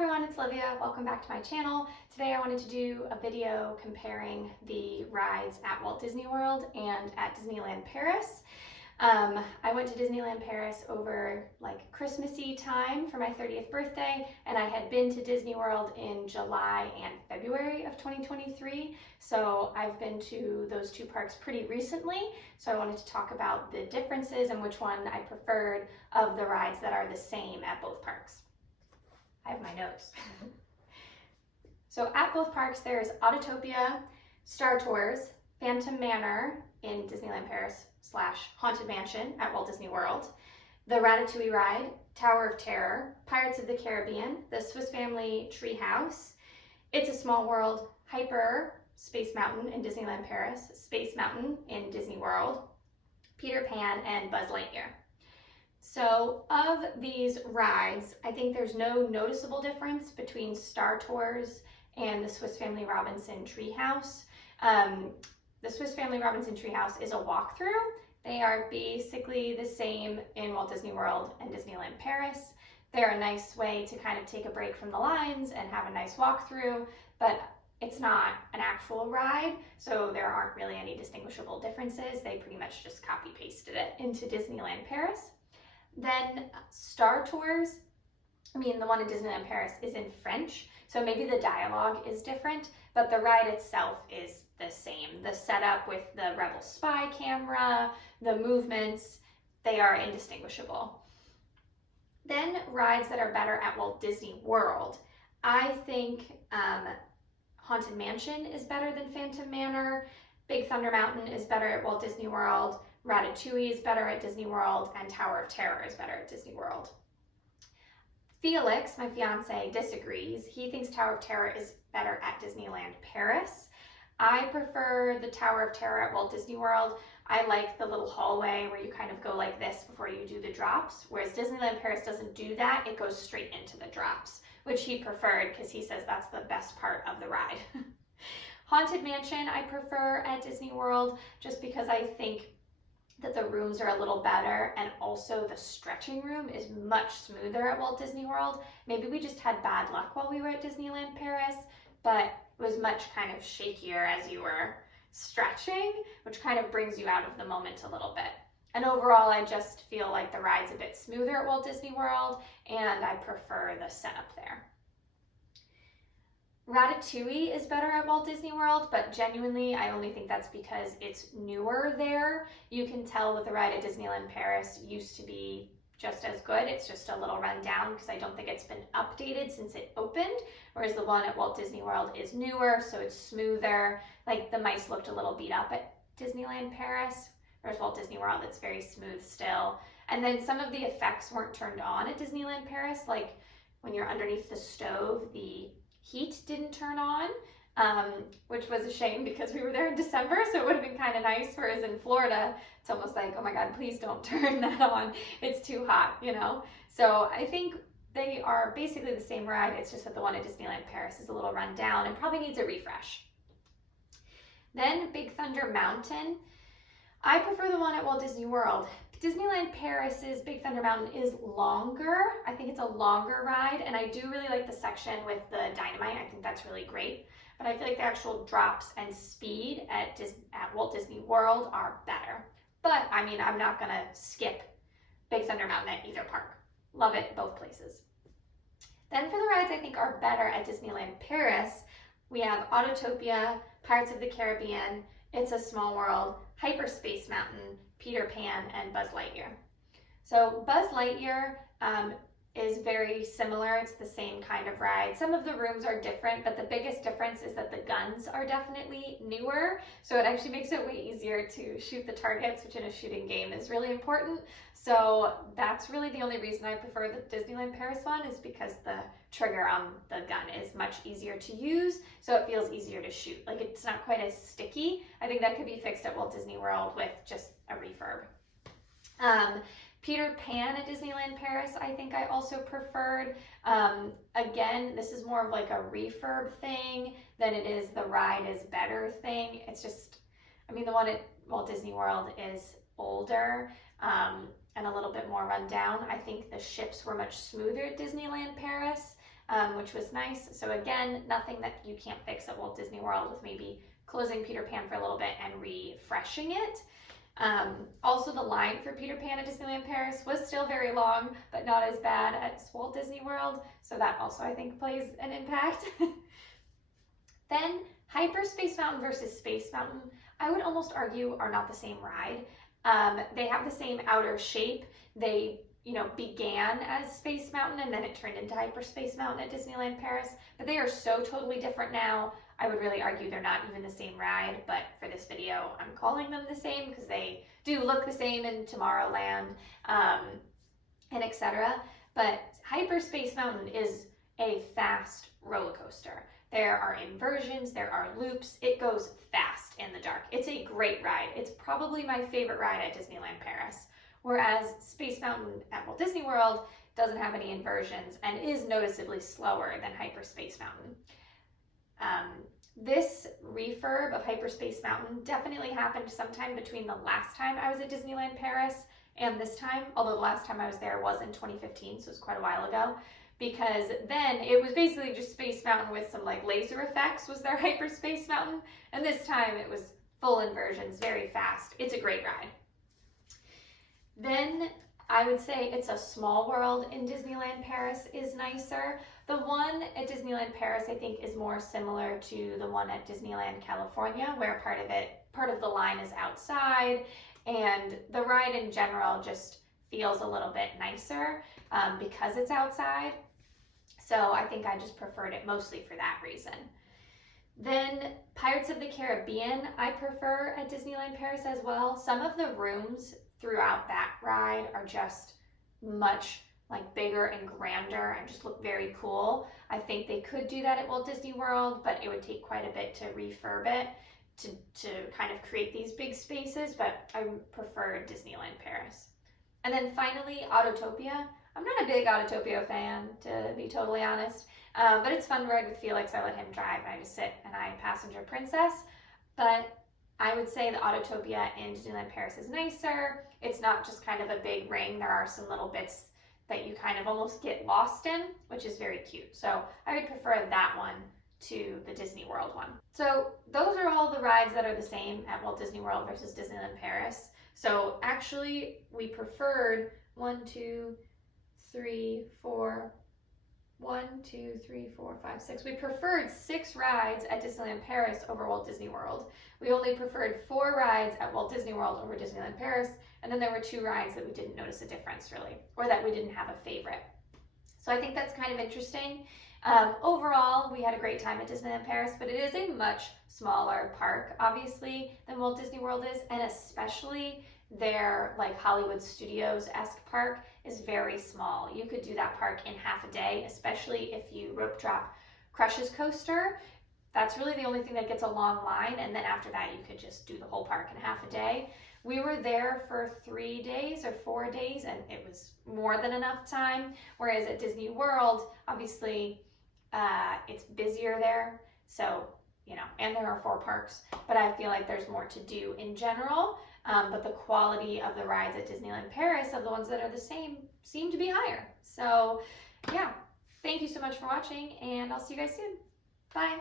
everyone, it's Livia. Welcome back to my channel. Today I wanted to do a video comparing the rides at Walt Disney World and at Disneyland Paris. I went to Disneyland Paris over like Christmassy time for my 30th birthday, and I had been to Disney World in July and February of 2023. So I've been to those two parks pretty recently. So I wanted to talk about the differences and which one I preferred of the rides that are the same at both parks. I have my notes. So at both parks, there's Autotopia, Star Tours, Phantom Manor in Disneyland Paris / Haunted Mansion at Walt Disney World, the Ratatouille ride, Tower of Terror, Pirates of the Caribbean, the Swiss Family Treehouse, It's a Small World, Hyper, Space Mountain in Disneyland Paris, Space Mountain in Disney World, Peter Pan, and Buzz Lightyear. So of these rides, I think there's no noticeable difference between Star Tours and the Swiss Family Robinson Treehouse. The Swiss Family Robinson Treehouse is a walkthrough. They are basically the same in Walt Disney World and Disneyland Paris. They're a nice way to kind of take a break from the lines and have a nice walkthrough, but it's not an actual ride, so there aren't really any distinguishable differences. They pretty much just copy-pasted it into Disneyland Paris. Then Star Tours, the one in Disneyland Paris is in French, so maybe the dialogue is different, but the ride itself is the same. The setup with the Rebel spy camera, the movements, they are indistinguishable. Then rides that are better at Walt Disney World. I think Haunted Mansion is better than Phantom Manor, Big Thunder Mountain is better at Walt Disney World, Ratatouille is better at Disney World, and Tower of Terror is better at Disney World. Felix, my fiance, disagrees. He thinks Tower of Terror is better at Disneyland Paris. I prefer the Tower of Terror at Walt Disney World. I like the little hallway where you kind of go like this before you do the drops, whereas Disneyland Paris doesn't do that. It goes straight into the drops, which he preferred because he says that's the best part of the ride. Haunted Mansion I prefer at Disney World just because I think that the rooms are a little better, and also the stretching room is much smoother at Walt Disney World. Maybe we just had bad luck while we were at Disneyland Paris, but it was much kind of shakier as you were stretching, which kind of brings you out of the moment a little bit. And overall, I just feel like the ride's a bit smoother at Walt Disney World, and I prefer the setup there. Ratatouille is better at Walt Disney World, but genuinely, I only think that's because it's newer there. You can tell that the ride at Disneyland Paris used to be just as good. It's just a little run down because I don't think it's been updated since it opened, whereas the one at Walt Disney World is newer, so it's smoother. Like the mice looked a little beat up at Disneyland Paris, whereas Walt Disney World, it's very smooth still. And then some of the effects weren't turned on at Disneyland Paris, like when you're underneath the stove, the heat didn't turn on, which was a shame because we were there in December, so it would have been kind of nice, whereas in Florida, it's almost like, oh my God, please don't turn that on. It's too hot, you know? So I think they are basically the same ride. It's just that the one at Disneyland Paris is a little run down and probably needs a refresh. Then Big Thunder Mountain. I prefer the one at Walt Disney World. Disneyland Paris's Big Thunder Mountain is longer. I think it's a longer ride, and I do really like the section with the dynamite. I think that's really great. But I feel like the actual drops and speed at Walt Disney World are better. But I'm not gonna skip Big Thunder Mountain at either park. Love it both places. Then for the rides I think are better at Disneyland Paris, we have Autotopia, Pirates of the Caribbean, It's a Small World, Hyperspace Mountain, Peter Pan, and Buzz Lightyear. So Buzz Lightyear is very similar. It's the same kind of ride. Some of the rooms are different, but the biggest difference is that the guns are definitely newer. So it actually makes it way easier to shoot the targets, which in a shooting game is really important. So that's really the only reason I prefer the Disneyland Paris one, is because the trigger on the gun is much easier to use, so it feels easier to shoot. Like, it's not quite as sticky. I think that could be fixed at Walt Disney World with just a refurb. Peter Pan at Disneyland Paris, I think I also preferred. Again, this is more of like a refurb thing than it is the ride is better thing. It's just, the one at Walt Disney World is older and a little bit more run down. I think the ships were much smoother at Disneyland Paris. which was nice. So again, nothing that you can't fix at Walt Disney World with maybe closing Peter Pan for a little bit and refreshing it. Also, the line for Peter Pan at Disneyland Paris was still very long, but not as bad as Walt Disney World. So that also, I think, plays an impact. Then Hyperspace Mountain versus Space Mountain, I would almost argue are not the same ride. They have the same outer shape. They, began as Space Mountain and then it turned into Hyperspace Mountain at Disneyland Paris, but they are so totally different now. I would really argue they're not even the same ride, but for this video, I'm calling them the same because they do look the same in Tomorrowland, and etc. But Hyperspace Mountain is a fast roller coaster. There are inversions, there are loops. It goes fast in the dark. It's a great ride. It's probably my favorite ride at Disneyland Paris. Whereas Space Mountain at Walt Disney World doesn't have any inversions and is noticeably slower than Hyperspace Mountain. This refurb of Hyperspace Mountain definitely happened sometime between the last time I was at Disneyland Paris and this time, although the last time I was there was in 2015, so it was quite a while ago, because then it was basically just Space Mountain with some laser effects was their Hyperspace Mountain, and this time it was full inversions, very fast. It's a great ride. Then I would say It's a Small World in Disneyland Paris is nicer. The one at Disneyland Paris, I think, is more similar to the one at Disneyland California, where part of the line is outside, and the ride in general just feels a little bit nicer because it's outside. So I think I just preferred it mostly for that reason. Then Pirates of the Caribbean, I prefer at Disneyland Paris as well. Some of the rooms throughout that ride are just much bigger and grander and just look very cool. I think they could do that at Walt Disney World, but it would take quite a bit to refurb it to kind of create these big spaces, but I prefer Disneyland Paris. And then finally, Autotopia. I'm not a big Autotopia fan, to be totally honest, but it's fun to ride with Felix. I let him drive and I just sit and I passenger princess. But I would say the Autotopia in Disneyland Paris is nicer. It's not just kind of a big ring. There are some little bits that you kind of almost get lost in, which is very cute. So I would prefer that one to the Disney World one. So those are all the rides that are the same at Walt Disney World versus Disneyland Paris. So actually we preferred 1, 2, 3, 4, 5, 6. We preferred 6 rides at Disneyland Paris over Walt Disney World. We only preferred 4 rides at Walt Disney World over Disneyland Paris, and then there were 2 rides that we didn't notice a difference really, or that we didn't have a favorite. So I think that's kind of interesting. Overall, we had a great time at Disneyland Paris, but it is a much smaller park, obviously, than Walt Disney World is, and especially their Hollywood Studios-esque park is very small. You could do that park in half a day, especially if you rope drop Crush's coaster. That's really the only thing that gets a long line, and then after that you could just do the whole park in half a day. We were there for 3 days or 4 days, and it was more than enough time, whereas at Disney World, obviously, it's busier there, so, and there are 4 parks, but I feel like there's more to do in general. But the quality of the rides at Disneyland Paris, of the ones that are the same, seem to be higher. So yeah, thank you so much for watching, and I'll see you guys soon. Bye.